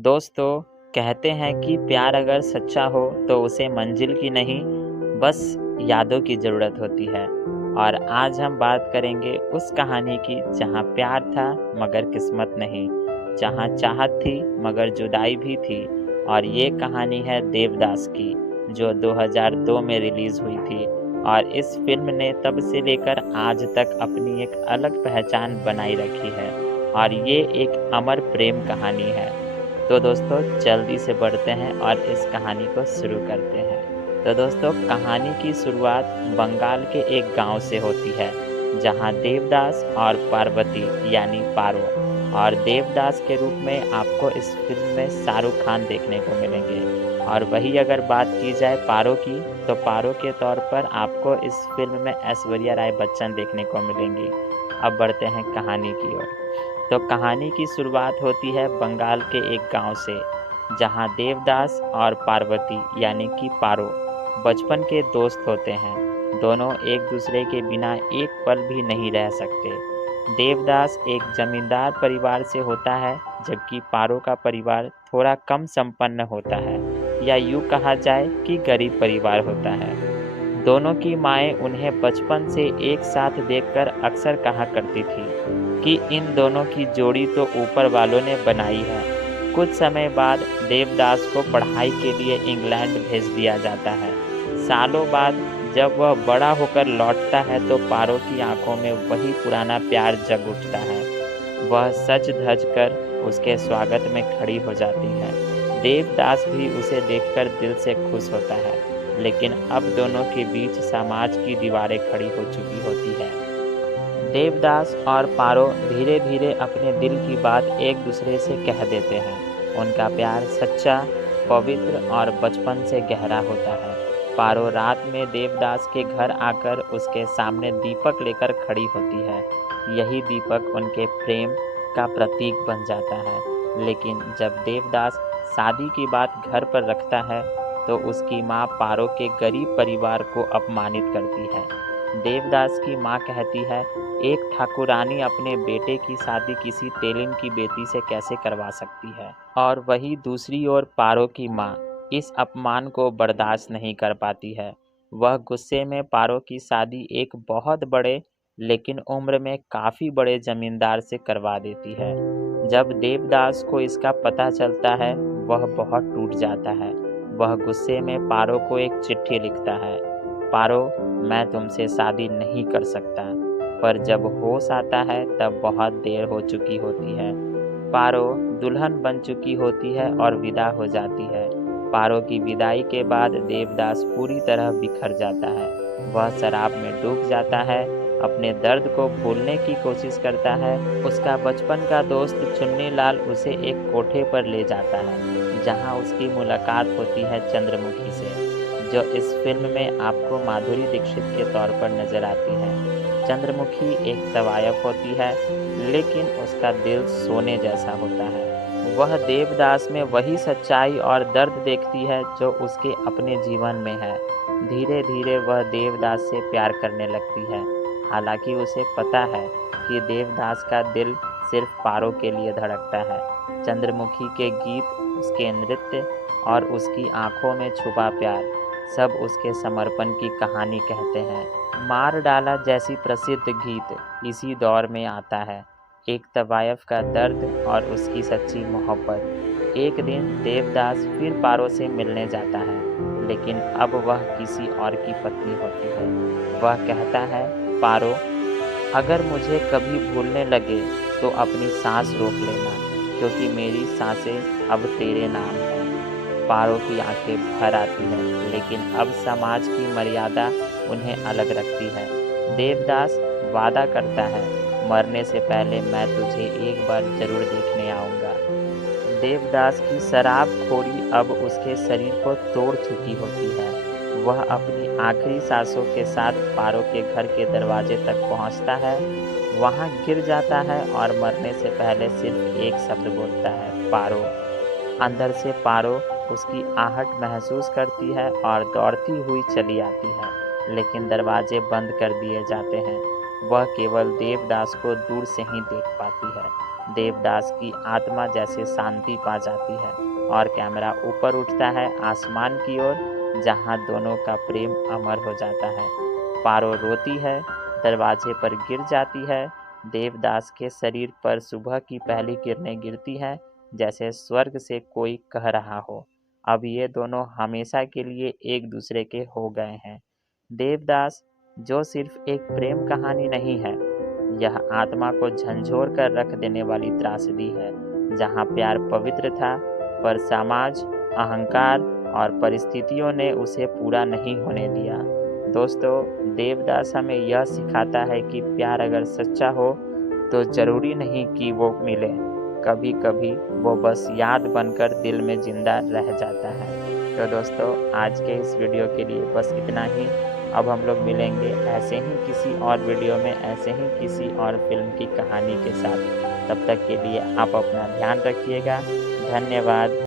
दोस्तों, कहते हैं कि प्यार अगर सच्चा हो तो उसे मंजिल की नहीं, बस यादों की ज़रूरत होती है। और आज हम बात करेंगे उस कहानी की जहाँ प्यार था मगर किस्मत नहीं, जहाँ चाहत थी मगर जुदाई भी थी। और ये कहानी है देवदास की, जो 2002 में रिलीज़ हुई थी। और इस फ़िल्म ने तब से लेकर आज तक अपनी एक अलग पहचान बनाई रखी है। और ये एक अमर प्रेम कहानी है। तो दोस्तों, जल्दी से बढ़ते हैं और इस कहानी को शुरू करते हैं। तो दोस्तों, कहानी की शुरुआत बंगाल के एक गांव से होती है, जहां देवदास और पार्वती यानी पारो और देवदास के रूप में आपको इस फिल्म में शाहरुख खान देखने को मिलेंगे। और वही अगर बात की जाए पारो की, तो पारो के तौर पर आपको इस फिल्म में ऐश्वर्या राय बच्चन देखने को मिलेंगी। अब बढ़ते हैं कहानी की ओर। तो कहानी की शुरुआत होती है बंगाल के एक गांव से, जहां देवदास और पार्वती यानी कि पारो बचपन के दोस्त होते हैं। दोनों एक दूसरे के बिना एक पल भी नहीं रह सकते। देवदास एक जमींदार परिवार से होता है, जबकि पारो का परिवार थोड़ा कम संपन्न होता है, या यूँ कहा जाए कि गरीब परिवार होता है। दोनों की माएँ उन्हें बचपन से एक साथ देखकर अक्सर कहा करती थी कि इन दोनों की जोड़ी तो ऊपर वालों ने बनाई है। कुछ समय बाद देवदास को पढ़ाई के लिए इंग्लैंड भेज दिया जाता है। सालों बाद जब वह बड़ा होकर लौटता है तो पारो की आंखों में वही पुराना प्यार जग उठता है। वह सज धज कर उसके स्वागत में खड़ी हो जाती है। देवदास भी उसे देखकर दिल से खुश होता है, लेकिन अब दोनों के बीच समाज की दीवारें खड़ी हो चुकी होती है। देवदास और पारो धीरे धीरे अपने दिल की बात एक दूसरे से कह देते हैं। उनका प्यार सच्चा, पवित्र और बचपन से गहरा होता है। पारो रात में देवदास के घर आकर उसके सामने दीपक लेकर खड़ी होती है। यही दीपक उनके प्रेम का प्रतीक बन जाता है। लेकिन जब देवदास शादी की बात घर पर रखता है, तो उसकी माँ पारो के गरीब परिवार को अपमानित करती है। देवदास की माँ कहती है, एक ठाकुरानी अपने बेटे की शादी किसी तेलिन की बेटी से कैसे करवा सकती है। और वही दूसरी ओर पारो की माँ इस अपमान को बर्दाश्त नहीं कर पाती है। वह गुस्से में पारो की शादी एक बहुत बड़े लेकिन उम्र में काफ़ी बड़े जमींदार से करवा देती है। जब देवदास को इसका पता चलता है, वह बहुत टूट जाता है। वह गुस्से में पारो को एक चिट्ठी लिखता है, पारो, मैं तुमसे शादी नहीं कर सकता। पर जब होश आता है तब बहुत देर हो चुकी होती है। पारो दुल्हन बन चुकी होती है और विदा हो जाती है। पारो की विदाई के बाद देवदास पूरी तरह बिखर जाता है। वह शराब में डूब जाता है, अपने दर्द को भूलने की कोशिश करता है। उसका बचपन का दोस्त चुन्नी लाल उसे एक कोठे पर ले जाता है, जहां उसकी मुलाकात होती है चंद्रमुखी से, जो इस फिल्म में आपको माधुरी दीक्षित के तौर पर नजर आती है। चंद्रमुखी एक तवायफ होती है, लेकिन उसका दिल सोने जैसा होता है। वह देवदास में वही सच्चाई और दर्द देखती है जो उसके अपने जीवन में है। धीरे धीरे वह देवदास से प्यार करने लगती है, हालांकि उसे पता है कि देवदास का दिल सिर्फ पारो के लिए धड़कता है। चंद्रमुखी के गीत, उसके नृत्य और उसकी आंखों में छुपा प्यार, सब उसके समर्पण की कहानी कहते हैं। मार डाला जैसी प्रसिद्ध गीत इसी दौर में आता है, एक तवायफ का दर्द और उसकी सच्ची मोहब्बत। एक दिन देवदास फिर पारो से मिलने जाता है, लेकिन अब वह किसी और की पत्नी होती है। वह कहता है, पारो, अगर मुझे कभी भूलने लगे तो अपनी सांस रोक लेना, क्योंकि मेरी सांसें अब तेरे नाम हैं। पारो की आंखें भर आती हैं, लेकिन अब समाज की मर्यादा उन्हें अलग रखती है। देवदास वादा करता है, मरने से पहले मैं तुझे एक बार जरूर देखने आऊँगा। देवदास की शराबखोरी अब उसके शरीर को तोड़ चुकी होती है। वह अपनी आखिरी सांसों के साथ पारो के घर के दरवाजे तक पहुंचता है, वहां गिर जाता है और मरने से पहले सिर्फ एक शब्द बोलता है, पारो। अंदर से पारो उसकी आहट महसूस करती है और दौड़ती हुई चली आती है, लेकिन दरवाजे बंद कर दिए जाते हैं। वह केवल देवदास को दूर से ही देख पाती है। देवदास की आत्मा जैसे शांति पा जाती है और कैमरा ऊपर उठता है आसमान की ओर, जहां दोनों का प्रेम अमर हो जाता है। पारो रोती है, दरवाजे पर गिर जाती है। देवदास के शरीर पर सुबह की पहली किरणें गिरती हैं, जैसे स्वर्ग से कोई कह रहा हो, अब ये दोनों हमेशा के लिए एक दूसरे के हो गए हैं। देवदास जो सिर्फ एक प्रेम कहानी नहीं है, यह आत्मा को झंझोर कर रख देने वाली त्रासदी है, जहाँ प्यार पवित्र था पर समाज, अहंकार और परिस्थितियों ने उसे पूरा नहीं होने दिया। दोस्तों, देवदास हमें यह सिखाता है कि प्यार अगर सच्चा हो तो जरूरी नहीं कि वो मिले, कभी कभी वो बस याद बनकर दिल में जिंदा रह जाता है। तो दोस्तों, आज के इस वीडियो के लिए बस इतना ही। अब हम लोग मिलेंगे ऐसे ही किसी और वीडियो में, ऐसे ही किसी और फिल्म की कहानी के साथ। तब तक के लिए आप अपना ध्यान रखिएगा। धन्यवाद।